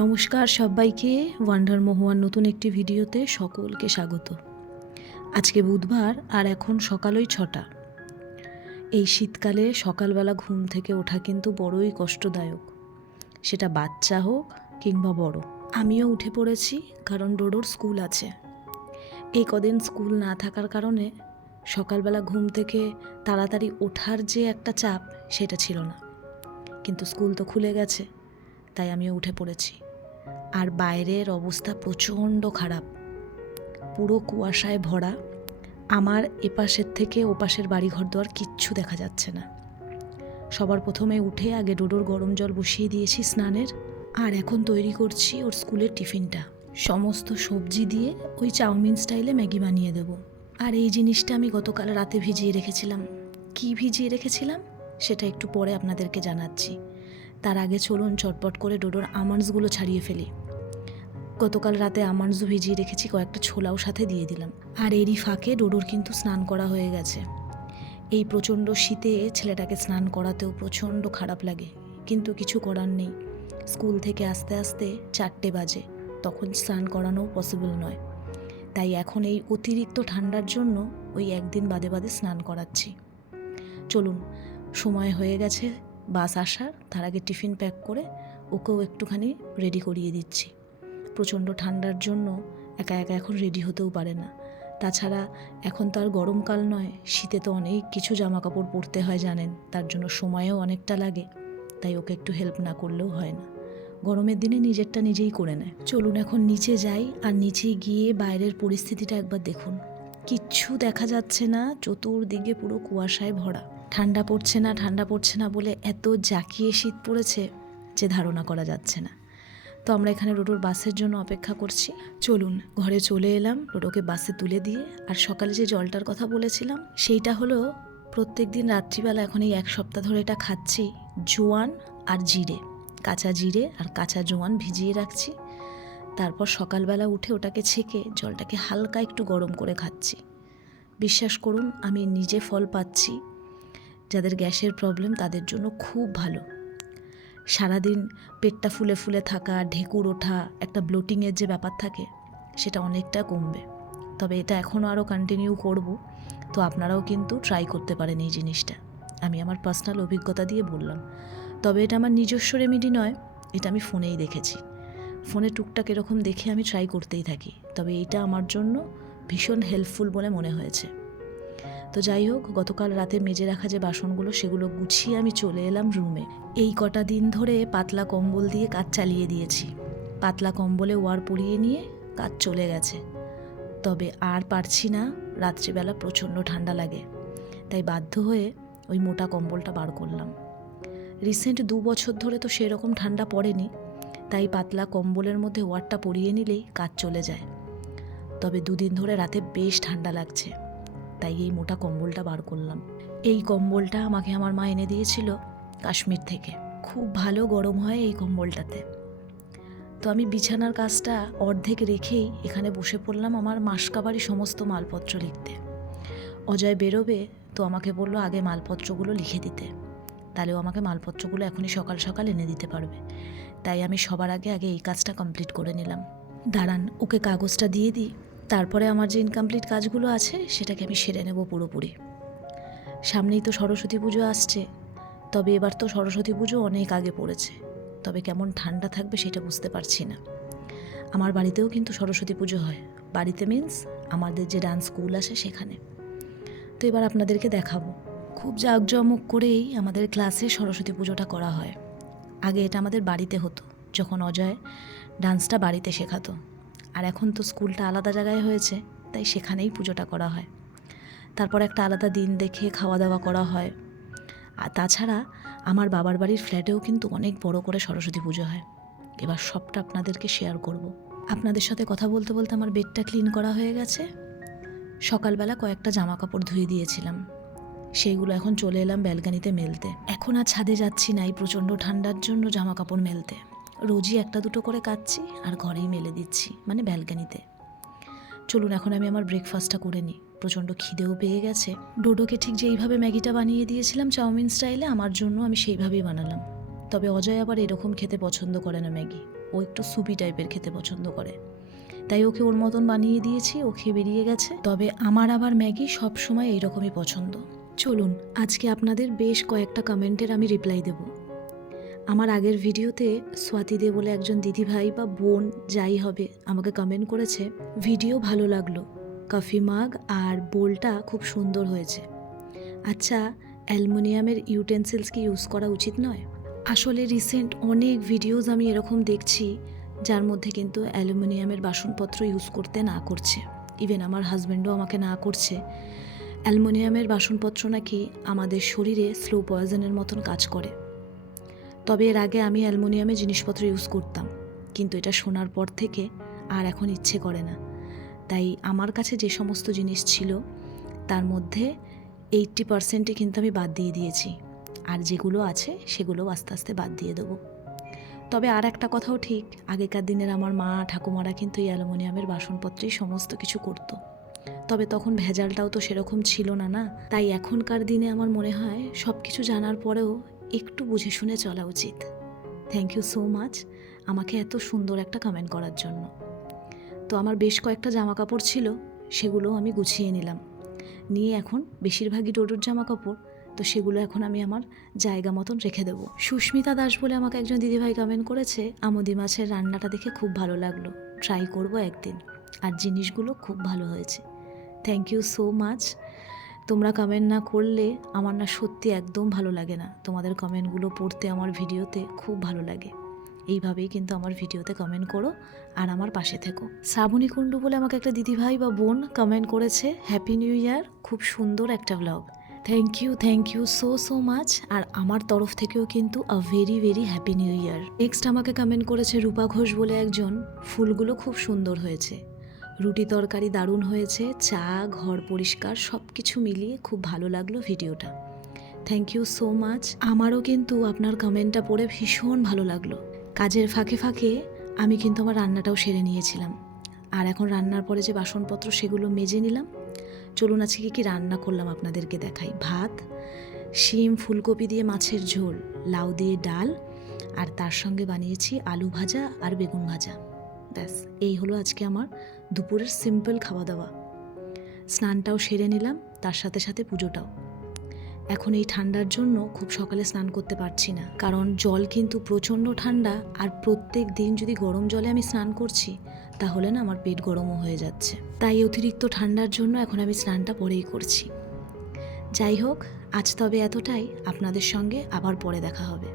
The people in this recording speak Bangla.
নমস্কার সবাইকে, ওয়ান্ডার মহুয়ার নতুন একটি ভিডিওতে সকলকে স্বাগত। আজকে বুধবার আর এখন সকাল 6টা। এই শীতকালে সকালবেলা ঘুম থেকে ওঠা কিন্তু বড়ই কষ্টদায়ক, সেটা বাচ্চা হোক কিংবা বড়। আমিও উঠে পড়েছি, কারণ ডোডোর স্কুল আছে। এই কদিন স্কুল না থাকার কারণে সকালবেলা ঘুম থেকে তাড়াতাড়ি ওঠার যে একটা চাপ, সেটা ছিল না। কিন্তু স্কুল তো খুলে গেছে, তাই আমিও উঠে পড়েছি। আর বাইরের অবস্থা প্রচণ্ড খারাপ, পুরো কুয়াশায় ভরা। আমার এপাশের থেকে ওপাশের বাড়িঘর দোয়ার কিচ্ছু দেখা যাচ্ছে না। সবার প্রথমে উঠে আগে ডোডোর গরম জল বসিয়ে দিয়েছি স্নানের, আর এখন তৈরি করছি ওর স্কুলের টিফিনটা। সমস্ত সবজি দিয়ে ওই চাউমিন স্টাইলে ম্যাগি বানিয়ে দেব। আর এই জিনিসটা আমি গতকাল রাতে ভিজিয়ে রেখেছিলাম। কি ভিজিয়ে রেখেছিলাম সেটা একটু পরে আপনাদেরকে জানাচ্ছি। তার আগে চলুন চটপট করে ডোডোর আমন্ডসগুলো ছাড়িয়ে ফেলি। গতকাল রাতে আমন্ডসও ভিজিয়ে রেখেছি, কয়েকটা ছোলাও সাথে দিয়ে দিলাম। আর এরই ফাঁকে ডোডোর কিন্তু স্নান করা হয়ে গেছে। এই প্রচণ্ড শীতে ছেলেটাকে স্নান করাতেও প্রচণ্ড খারাপ লাগে, কিন্তু কিছু করার নেই। স্কুল থেকে আসতে আসতে 4টে বাজে, তখন স্নান করানো পসিবল নয়। তাই এখন এই অতিরিক্ত ঠান্ডার জন্য ওই একদিন বাদে বাদে স্নান করাচ্ছি। চলুন, সময় হয়ে গেছে বাস আসার, তার আগে টিফিন প্যাক করে ওকেও একটুখানি রেডি করিয়ে দিচ্ছি। প্রচণ্ড ঠান্ডার জন্য একা একা এখন রেডি হতেও পারে না। তাছাড়া এখন তো আর গরমকাল নয়, শীতে তো অনেক কিছু জামা কাপড় পরতে হয় জানেন, তার জন্য সময়ও অনেকটা লাগে। তাই ওকে একটু হেল্প না করলেও হয় না। গরমের দিনে নিজেরটা নিজেই করে নেয়। চলুন এখন নিচে যাই, আর নিচে গিয়ে বাইরের পরিস্থিতিটা একবার দেখুন। কিচ্ছু দেখা যাচ্ছে না, চতুর্দিকে পুরো কুয়াশায় ভরা। ঠান্ডা পড়ছে না বলে এত জাঁকিয়ে শীত পড়েছে যে ধারণা করা যাচ্ছে না। তো আমরা এখানে ডোডোর বাসের জন্য অপেক্ষা করছি। চলুন ঘরে চলে এলাম ডোডোকে বাসে তুলে দিয়ে। আর সকালে যে জলটার কথা বলেছিলাম সেইটা হলো, প্রত্যেক দিন রাত্রিবেলা এখন এই 1 সপ্তাহ ধরে এটা খাচ্ছি। জোয়ান আর জিরে, কাঁচা জিরে আর কাঁচা জোয়ান ভিজিয়ে রাখছি। তারপর সকালবেলা উঠে ওটাকে ছেঁকে জলটাকে হালকা একটু গরম করে খাচ্ছি। বিশ্বাস করুন, আমি নিজে ফল পাচ্ছি। যাদের গ্যাসের প্রবলেম তাদের জন্য খুব ভালো। সারাদিন পেটটা ফুলে ফুলে থাকা, ঢেকুর ওঠা, একটা ব্লোটিংয়ের যে ব্যাপার থাকে, সেটা অনেকটা কমবে। তবে এটা এখনও আরও কন্টিনিউ করব, তো আপনারাও কিন্তু ট্রাই করতে পারেন এই জিনিসটা। আমি আমার পার্সোনাল অভিজ্ঞতা দিয়ে বললাম। তবে এটা আমার নিজস্ব রেমেডি নয়, এটা আমি ফোনেই দেখেছি। ফোনে টুকটাক এরকম দেখে আমি ট্রাই করতেই থাকি, তবে এইটা আমার জন্য ভীষণ হেল্পফুল বলে মনে হয়েছে। তো যাই হোক, গতকাল রাতে মেজে রাখা যে বাসনগুলো সেগুলো গুছিয়ে আমি চলে এলাম রুমে। এই কটা দিন ধরে পাতলা কম্বল দিয়ে কাজ চালিয়ে দিয়েছি। পাতলা কম্বলে ওয়ার পরিয়ে নিয়ে কাজ চলে গেছে। তবে আর পারছি না, রাত্রিবেলা প্রচণ্ড ঠান্ডা লাগে, তাই বাধ্য হয়ে ওই মোটা কম্বলটা বার করলাম। রিসেন্ট 2 বছর ধরে তো সেরকম ঠান্ডা পড়েনি, তাই পাতলা কম্বলের মধ্যে ওয়ারটা পরিয়ে নিলেই কাজ চলে যায়। তবে 2 দিন ধরে রাতে বেশ ঠান্ডা লাগছে, তাই এই মোটা কম্বলটা বার করলাম। এই কম্বলটা আমাকে আমার মা এনে দিয়েছিল কাশ্মীর থেকে। খুব ভালো গরম হয় এই কম্বলটাতে। তো আমি বিছানার কাজটা অর্ধেক রেখেই এখানে বসে পড়লাম আমার মাসকাবারি সমস্ত মালপত্র লিখতে। অজয় বেরোবে, তো আমাকে বলল আগে মালপত্রগুলো লিখে দিতে, তাহলেও আমাকে মালপত্রগুলো এখনই সকাল সকাল এনে দিতে পারবে। তাই আমি সবার আগে এই কাজটা কমপ্লিট করে নিলাম। দাঁড়ান, ওকে কাগজটা দিয়ে দিই, তারপরে আমার যে ইনকমপ্লিট কাজগুলো আছে সেটাকে আমি সেরে নেব পুরোপুরি। সামনেই তো সরস্বতী পুজো আসছে, তবে এবার তো সরস্বতী পুজো অনেক আগে পড়েছে। তবে কেমন ঠান্ডা থাকবে সেটা বুঝতে পারছি না। আমার বাড়িতেও কিন্তু সরস্বতী পুজো হয়, বাড়িতে মিন্স আমাদের যে ডান্স স্কুল আছে সেখানে। তো এবার আপনাদেরকে দেখাবো। খুব জাঁকজমক করেই আমাদের ক্লাসে সরস্বতী পুজোটা করা হয়। আগে এটা আমাদের বাড়িতে হতো, যখন অজয় ডান্সটা বাড়িতে শেখাতো। আর এখন তো স্কুলটা আলাদা জায়গায় হয়েছে, তাই সেখানেই পুজোটা করা হয়। তারপর একটা আলাদা দিন দেখে খাওয়া দাওয়া করা হয়। আর তাছাড়া আমার বাবার বাড়ির ফ্ল্যাটেও কিন্তু অনেক বড় করে সরস্বতী পুজো হয়। এবার সবটা আপনাদেরকে শেয়ার করব। আপনাদের সাথে কথা বলতে বলতে আমার বেডটা ক্লিন করা হয়ে গেছে। সকালবেলা কয়েকটা জামা কাপড় ধুয়ে দিয়েছিলাম, সেইগুলো এখন চলে এলাম ব্যালকানিতে মেলতে। এখন আর ছাদে যাচ্ছি না এই প্রচণ্ড ঠান্ডার জন্য জামা কাপড় মেলতে। রোজই একটা দুটো করে কাচ্ছি আর ঘরেই মেলে দিচ্ছি, মানে ব্যালকানিতে। চলুন এখন আমি আমার ব্রেকফাস্টটা করে নিই, প্রচণ্ড খিদেও পেয়ে গেছে। ডোডোকে ঠিক যেইভাবে ম্যাগিটা বানিয়ে দিয়েছিলাম চাউমিন স্টাইলে, আমার জন্য আমি সেইভাবেই বানালাম। তবে অজয় আবার এরকম খেতে পছন্দ করে না ম্যাগি, ও একটু সুপি টাইপের খেতে পছন্দ করে, তাই ওকে ওর মতন বানিয়ে দিয়েছি, ও খেয়ে বেরিয়ে গেছে। তবে আমার আবার ম্যাগি সবসময় এইরকমই পছন্দ। চলুন আজকে আপনাদের বেশ কয়েকটা কমেন্টের আমি রিপ্লাই দেব। আমার আগের ভিডিওতে স্বাতি দে বলে একজন দিদিভাই বা বোন যাই হবে আমাকে কমেন্ট করেছে, ভিডিও ভালো লাগলো, কফি মাগ আর বোলটা খুব সুন্দর হয়েছে। আচ্ছা, অ্যালুমিনিয়ামের ইউটেন্সিলস কি ইউজ করা উচিত নয়? আসলে রিসেন্ট অনেক ভিডিওস আমি এরকম দেখছি যার মধ্যে কিন্তু অ্যালুমিনিয়ামের বাসনপত্র ইউজ করতে না করছে। ইভেন আমার হাজব্যান্ডও আমাকে না করছে। অ্যালুমিনিয়ামের বাসনপত্র নাকি আমাদের শরীরে স্লো পয়জনের মতন কাজ করে। তবে এর আগে আমি অ্যালুমিনিয়ামের জিনিসপত্র ইউজ করতাম, কিন্তু এটা শোনার পর থেকে আর এখন ইচ্ছে করে না। তাই আমার কাছে যে সমস্ত জিনিস ছিল তার মধ্যে 80% কিন্তু আমি বাদ দিয়ে দিয়েছি, আর যেগুলো আছে সেগুলোও আস্তে আস্তে বাদ দিয়ে দেবো। তবে আর একটা কথাও ঠিক, আগেকার দিনের আমার মা ঠাকুমারা কিন্তু এই অ্যালুমিনিয়ামের বাসনপত্রেই সমস্ত কিছু করতো। তবে তখন ভেজালটাও তো সেরকম ছিল না, না? তাই এখনকার দিনে আমার মনে হয় সব কিছু জানার পরেও একটু বুঝে শুনে চলা উচিত। থ্যাংক ইউ সো মাচ আমাকে এত সুন্দর একটা কমেন্ট করার জন্য। তো আমার বেশ কয়েকটা জামা কাপড় ছিল, সেগুলো আমি গুছিয়ে নিলাম, নিয়ে এখন বেশিরভাগই ডোডোর জামা কাপড়, তো সেগুলো এখন আমি আমার জায়গা মতন রেখে দেবো। সুস্মিতা দাস বলে আমাকে একজন দিদিভাই কমেন্ট করেছে, আমুদি মাছের রান্নাটা দেখে খুব ভালো লাগলো, ট্রাই করব একদিন, আর জিনিসগুলো খুব ভালো হয়েছে। Thank you so much. তোমরা কমেন্ট না করলে আমার না সত্যি একদম ভালো লাগে না। তোমাদের কমেন্টগুলো পড়তে আমার ভিডিওতে খুব ভালো লাগে। এইভাবেই কিন্তু আমার ভিডিওতে কমেন্ট করো আর আমার পাশে থেকো। শ্রাবণী কুণ্ডু বলে আমাকে একটা দিদিভাই বা বোন কমেন্ট করেছে, হ্যাপি নিউ ইয়ার, খুব সুন্দর একটা blog. Thank you so much. আর আমার তরফ থেকেও কিন্তু a very very happy new year. Next আমাকে কমেন্ট করেছে রূপা ঘোষ বলে একজন, ফুলগুলো খুব সুন্দর হয়েছে, রুটি তরকারি দারুণ হয়েছে, চা, ঘর পরিষ্কার, সব কিছু মিলিয়ে খুব ভালো লাগলো ভিডিওটা। Thank you so much. আমারও কিন্তু আপনার কমেন্টটা পড়ে ভীষণ ভালো লাগলো। কাজের ফাঁকে ফাঁকে আমি কিন্তু আমার রান্নাটাও সেরে নিয়েছিলাম, আর এখন রান্নার পরে যে বাসনপত্র সেগুলো মেজে নিলাম। চলুন আজকে কী রান্না করলাম আপনাদেরকে দেখাই। ভাত, শিম ফুলকপি দিয়ে মাছের ঝোল, লাউ দিয়ে ডাল, আর তার সঙ্গে বানিয়েছি আলু ভাজা আর বেগুন ভাজা। ব্যাস, এই হলো আজকে আমার দুপুরের সিম্পল খাওয়া দাওয়া। স্নানটাও সেরে নিলাম, তার সাথে সাথে পুজোটাও। এখন এই ঠান্ডার জন্য খুব সকালে স্নান করতে পারছি না, কারণ জল কিন্তু প্রচণ্ড ঠান্ডা, আর প্রত্যেক দিন যদি গরম জলে আমি স্নান করছি তাহলে না আমার পেট গরমও হয়ে যাচ্ছে। তাই অতিরিক্ত ঠান্ডার জন্য এখন আমি স্নানটা পরেই করছি। যাই হোক, আজ তবে এতটাই, আপনাদের সঙ্গে আবার পরে দেখা হবে।